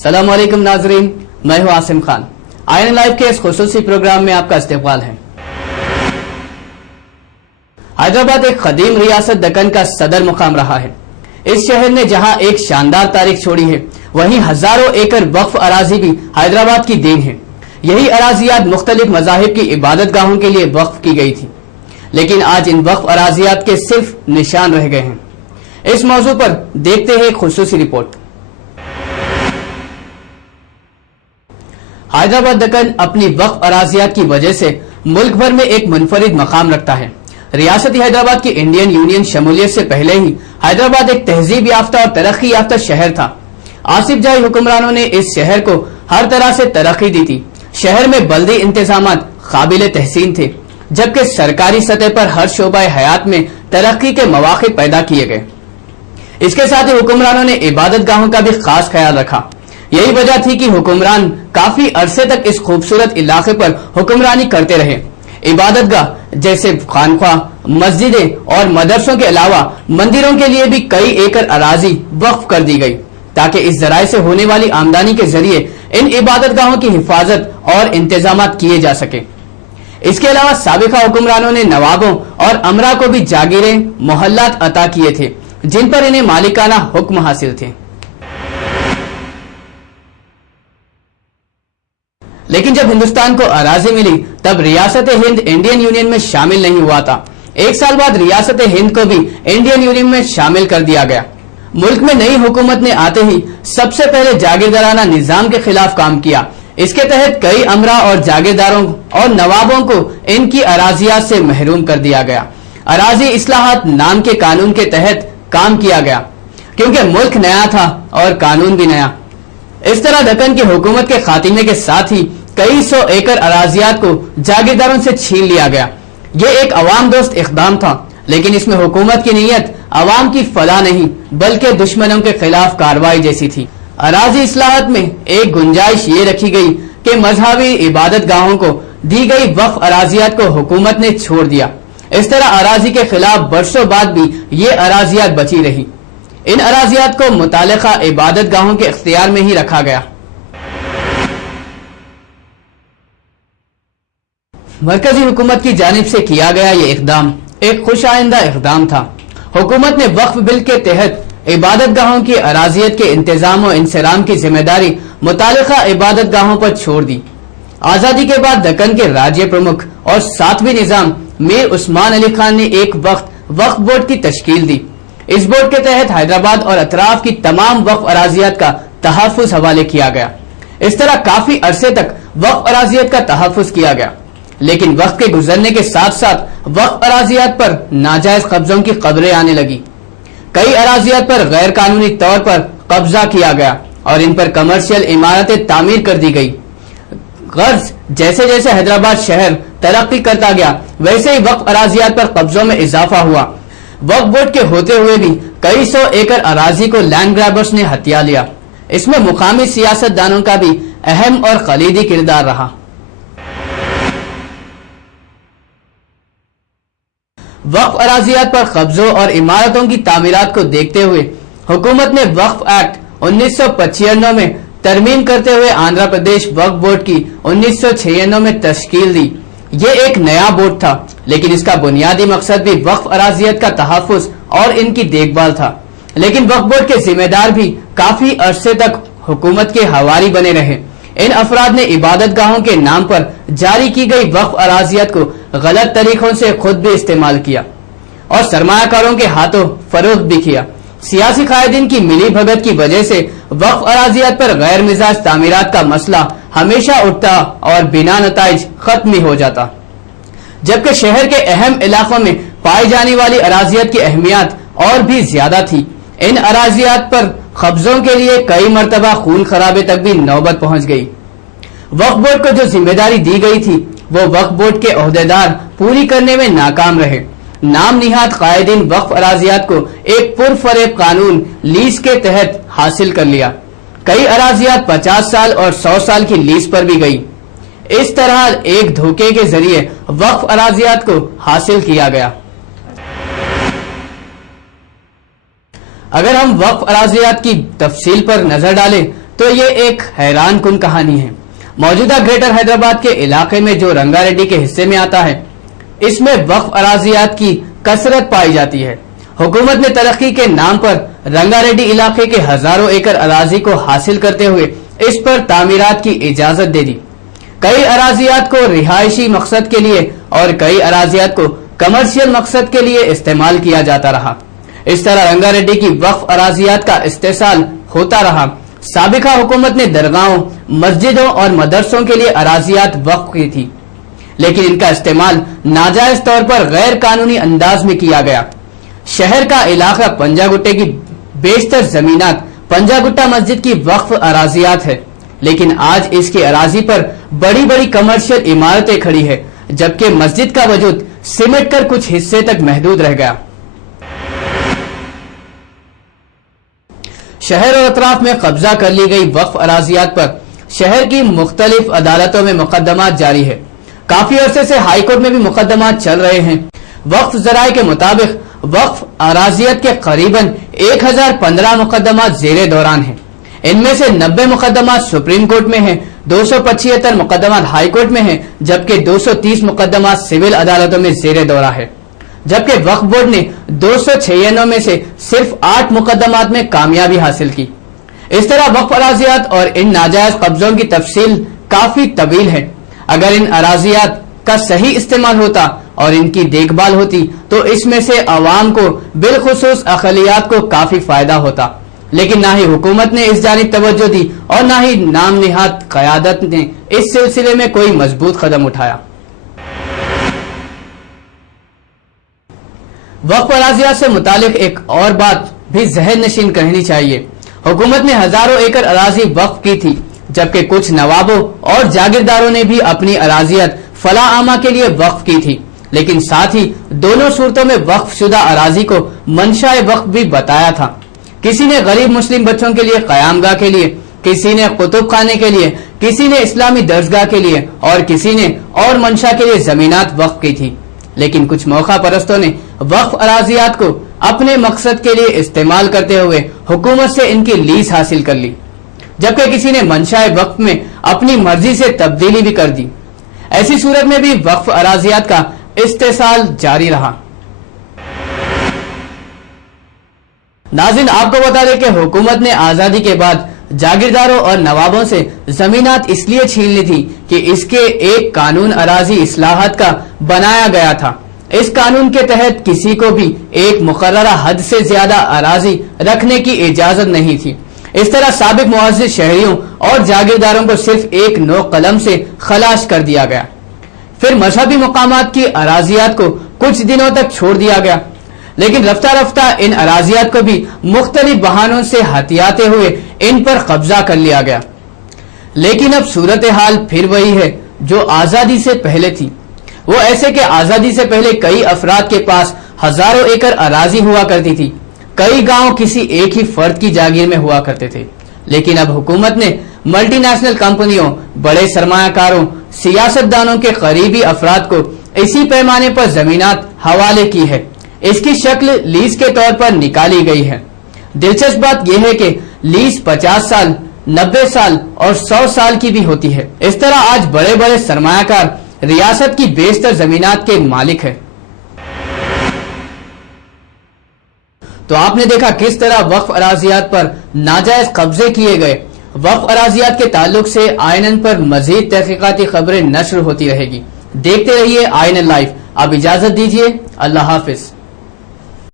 السلام علیکم ناظرین، میں ہوں عاصم خان۔ آئین لائیو کے اس خصوصی پروگرام میں آپ کا استقبال ہے۔ حیدرآباد ایک قدیم ریاست دکن کا صدر مقام رہا ہے۔ اس شہر نے جہاں ایک شاندار تاریخ چھوڑی ہے، وہیں ہزاروں ایکڑ وقف اراضی بھی حیدرآباد کی دین ہے۔ یہی اراضیات مختلف مذاہب کی عبادت گاہوں کے لیے وقف کی گئی تھی، لیکن آج ان وقف اراضیات کے صرف نشان رہ گئے ہیں۔ اس موضوع پر دیکھتے ہیں ایک خصوصی رپورٹ۔ حیدرآباد دکن اپنی وقف اراضیات کی وجہ سے ملک بھر میں ایک منفرد مقام رکھتا ہے۔ ریاست حیدرآباد کی انڈین یونین شمولیت سے پہلے ہی حیدرآباد ایک تہذیب یافتہ اور ترقی یافتہ شہر تھا۔ آصف جاہی حکمرانوں نے اس شہر کو ہر طرح سے ترقی دی تھی۔ شہر میں بلدی انتظامات قابل تحسین تھے، جبکہ سرکاری سطح پر ہر شعبہ حیات میں ترقی کے مواقع پیدا کیے گئے۔ اس کے ساتھ ہی حکمرانوں نے عبادت گاہوں کا بھی خاص خیال رکھا۔ یہی وجہ تھی کہ حکمران کافی عرصے تک اس خوبصورت علاقے پر حکمرانی کرتے رہے۔ عبادت گاہ جیسے خانقاہ، مسجدیں اور مدرسوں کے علاوہ مندروں کے لیے بھی کئی ایکڑ اراضی وقف کر دی گئی، تاکہ اس ذرائع سے ہونے والی آمدنی کے ذریعے ان عبادت گاہوں کی حفاظت اور انتظامات کیے جا سکے۔ اس کے علاوہ سابقہ حکمرانوں نے نوابوں اور امراء کو بھی جاگیریں، محلات عطا کیے تھے، جن پر انہیں مالکانہ حکم حاصل تھے۔ لیکن جب ہندوستان کو اراضی ملی تب ریاست ہند انڈین یونین میں شامل نہیں ہوا تھا۔ ایک سال بعد ریاست ہند کو بھی انڈین یونین میں شامل کر دیا گیا۔ ملک میں نئی حکومت نے آتے ہی سب سے پہلے جاگیردارانہ نظام کے خلاف کام کیا۔ اس کے تحت کئی امراء اور جاگیرداروں اور نوابوں کو ان کی اراضیات سے محروم کر دیا گیا۔ اراضی اصلاحات نام کے قانون کے تحت کام کیا گیا، کیونکہ ملک نیا تھا اور قانون بھی نیا۔ اس طرح دکن کی حکومت کے خاتمے کے ساتھ ہی کئی سو ایکڑ اراضیات کو جاگیرداروں سے چھین لیا گیا۔ یہ ایک عوام دوست اقدام تھا، لیکن اس میں حکومت کی نیت عوام کی فلاح نہیں بلکہ دشمنوں کے خلاف کارروائی جیسی تھی۔ اراضی اصلاحات میں ایک گنجائش یہ رکھی گئی کہ مذہبی عبادت گاہوں کو دی گئی وقف اراضیات کو حکومت نے چھوڑ دیا۔ اس طرح اراضی کے خلاف برسوں بعد بھی یہ اراضیات بچی رہی۔ ان اراضیات کو متعلقہ عبادت گاہوں کے اختیار میں ہی رکھا گیا۔ مرکزی حکومت کی جانب سے کیا گیا یہ اقدام ایک خوش آئندہ اقدام تھا۔ حکومت نے وقف بل کے تحت عبادت گاہوں کی اراضیت کے انتظام و انصرام کی ذمہ داری متعلقہ عبادت گاہوں پر چھوڑ دی۔ آزادی کے بعد دکن کے راجیہ پرمکھ اور ساتویں نظام میر عثمان علی خان نے ایک وقف بورڈ کی تشکیل دی۔ اس بورڈ کے تحت حیدرآباد اور اطراف کی تمام وقف اراضیات کا تحفظ حوالے کیا گیا۔ اس طرح کافی عرصے تک وقف اراضیات کا تحفظ کیا گیا، لیکن وقت کے گزرنے کے ساتھ ساتھ وقف اراضیات پر ناجائز قبضوں کی خبریں آنے لگی۔ کئی اراضیات پر غیر قانونی طور پر قبضہ کیا گیا اور ان پر کمرشل عمارتیں تعمیر کر دی گئی۔ غرض جیسے جیسے حیدرآباد شہر ترقی کرتا گیا، ویسے ہی وقف اراضیات پر قبضوں میں اضافہ ہوا۔ وقف بورڈ کے ہوتے ہوئے بھی کئی سو ایکڑ اراضی کو لینڈ گریبرز نے ہتھیا لیا۔ اس میں مقامی سیاست دانوں کا بھی اہم اور کلیدی کردار رہا۔ وقف اراضیات پر قبضوں اور عمارتوں کی تعمیرات کو دیکھتے ہوئے حکومت نے وقف ایکٹ 1995 میں ترمیم کرتے ہوئے آندھرا پردیش وقف بورڈ کی 1996 میں تشکیل دی۔ یہ ایک نیا بورڈ تھا، لیکن اس کا بنیادی مقصد بھی وقف اراضیات کا تحفظ اور ان کی دیکھ بھال تھا۔ لیکن وقف بورڈ کے ذمہ دار بھی کافی عرصے تک حکومت کے حوالی بنے رہے۔ ان افراد نے عبادت گاہوں کے نام پر جاری کی گئی وقف اراضیات کو غلط طریقوں سے خود بھی استعمال کیا اور سرمایہ کاروں کے ہاتھوں فروخت بھی کیا۔ سیاسی قائدین کی ملی بھگت کی وجہ سے وقف اراضیات پر غیر مزاج تعمیرات کا مسئلہ ہمیشہ اٹھتا اور بنا نتائج ختم ہی ہو جاتا، جبکہ شہر کے اہم علاقوں میں پائی جانے والی اراضیات کی اہمیت اور بھی زیادہ تھی۔ ان اراضیات پر قبضوں کے لیے کئی مرتبہ خون خرابے تک بھی نوبت پہنچ گئی۔ وقف بورڈ کو جو ذمہ داری دی گئی تھی وہ وقف بورڈ کے عہدیدار پوری کرنے میں ناکام رہے۔ نام نہاد قائدین وقف اراضیات کو ایک پرفریب قانون لیز کے تحت حاصل کر لیا۔ کئی اراضیات 50 سال اور 100 سال کی لیز پر بھی گئی۔ اس طرح ایک دھوکے کے ذریعے وقف اراضیات کو حاصل کیا گیا۔ اگر ہم وقف اراضیات کی تفصیل پر نظر ڈالیں تو یہ ایک حیران کن کہانی ہے۔ موجودہ گریٹر حیدرآباد کے علاقے میں جو رنگا ریڈی کے حصے میں آتا ہے، اس میں وقف اراضیات کی کثرت پائی جاتی ہے۔ حکومت نے ترقی کے نام پر رنگا ریڈی علاقے کے ہزاروں ایکڑ اراضی کو حاصل کرتے ہوئے اس پر تعمیرات کی اجازت دے دی۔ کئی اراضیات کو رہائشی مقصد کے لیے اور کئی اراضیات کو کمرشل مقصد کے لیے استعمال کیا جاتا رہا۔ اس طرح رنگا ریڈی کی وقف اراضیات کا استحصال ہوتا رہا۔ سابقہ حکومت نے درگاہوں، مسجدوں اور مدرسوں کے لیے اراضیات وقف کی تھی، لیکن ان کا استعمال ناجائز طور پر غیر قانونی انداز میں کیا گیا۔ شہر کا علاقہ پنجا گٹے کی بیشتر زمینات پنجا گٹا مسجد کی وقف اراضیات ہے، لیکن آج اس کی اراضی پر بڑی بڑی کمرشل عمارتیں کھڑی ہے، جبکہ مسجد کا وجود سمٹ کر کچھ حصے تک محدود رہ گیا۔ شہر اور اطراف میں قبضہ کر لی گئی وقف اراضیات پر شہر کی مختلف عدالتوں میں مقدمات جاری ہے۔ کافی عرصے سے ہائی کورٹ میں بھی مقدمات چل رہے ہیں۔ وقف ذرائع کے مطابق وقف اراضیات کے قریباً 1015 مقدمات زیر دوران ہیں۔ ان میں سے 90 مقدمات سپریم کورٹ میں ہیں، 275 مقدمات ہائی کورٹ میں ہیں، جبکہ 230 مقدمات سول عدالتوں میں زیر دورہ ہے۔ جبکہ وقف بورڈ نے 296 میں سے صرف 8 مقدمات میں کامیابی حاصل کی۔ اس طرح وقف اراضیات اور ان ناجائز قبضوں کی تفصیل کافی طویل ہے۔ اگر ان اراضیات کا صحیح استعمال ہوتا اور ان کی دیکھ بھال ہوتی تو اس میں سے عوام کو بالخصوص اقلیات کو کافی فائدہ ہوتا، لیکن نہ ہی حکومت نے اس جانب توجہ دی اور نہ ہی نام نہاد قیادت نے اس سلسلے میں کوئی مضبوط قدم اٹھایا۔ وقف اراضیات سے متعلق ایک اور بات بھی ذہن نشین کرنی چاہیے۔ حکومت نے ہزاروں ایکڑ اراضی وقف کی تھی، جبکہ کچھ نوابوں اور جاگیرداروں نے بھی اپنی اراضیات فلاح عامہ کے لیے وقف کی تھی، لیکن ساتھ ہی دونوں صورتوں میں وقف شدہ اراضی کو منشاء وقف بھی بتایا تھا۔ کسی نے غریب مسلم بچوں کے لیے قیام گاہ کے لیے، کسی نے قطب خانے کے لیے، کسی نے اسلامی درسگاہ کے لیے اور کسی نے اور منشا کے لیے زمینات وقف کی تھی، لیکن کچھ موقع پرستوں نے وقف اراضیات کو اپنے مقصد کے لیے استعمال کرتے ہوئے حکومت سے ان کی لیز حاصل کر لی، جبکہ کسی نے منشاء وقف میں اپنی مرضی سے تبدیلی بھی کر دی۔ ایسی صورت میں بھی وقف اراضیات کا استحصال جاری رہا۔ ناظرین، آپ کو بتا دیں کہ حکومت نے آزادی کے بعد جاگیرداروں اور نوابوں سے زمینات اس لیے چھین لی تھی کہ اس کے ایک قانون اراضی اصلاحات کا بنایا گیا تھا۔ اس قانون کے تحت کسی کو بھی ایک مقررہ حد سے زیادہ اراضی رکھنے کی اجازت نہیں تھی۔ اس طرح سابق معزز شہریوں اور جاگیرداروں کو صرف ایک نو قلم سے خلاص کر دیا گیا۔ پھر مذہبی مقامات کی اراضیات کو کچھ دنوں تک چھوڑ دیا گیا، لیکن رفتہ رفتہ ان اراضیات کو بھی مختلف بہانوں سے ہتھیاتے ہوئے ان پر قبضہ کر لیا گیا۔ لیکن اب صورتحال پھر وہی ہے جو آزادی سے پہلے تھی۔ وہ ایسے کہ آزادی سے پہلے کئی افراد کے پاس ہزاروں ایکڑ اراضی ہوا کرتی تھی، کئی گاؤں کسی ایک ہی فرد کی جاگیر میں ہوا کرتے تھے، لیکن اب حکومت نے ملٹی نیشنل کمپنیوں، بڑے سرمایہ کاروں، سیاست دانوں کے قریبی افراد کو اسی پیمانے پر زمینات حوالے کی ہے۔ اس کی شکل لیز کے طور پر نکالی گئی ہے۔ دلچسپ بات یہ ہے کہ لیز 50 سال، 90 سال اور 100 سال کی بھی ہوتی ہے۔ اس طرح آج بڑے بڑے سرمایہ کار ریاست کی بیشتر زمینات کے مالک ہیں۔ تو آپ نے دیکھا کس طرح وقف اراضیات پر ناجائز قبضے کیے گئے۔ وقف اراضیات کے تعلق سے INN پر مزید تحقیقاتی خبریں نشر ہوتی رہے گی۔ دیکھتے رہیے INN لائیو۔ اب اجازت دیجیے، اللہ حافظ۔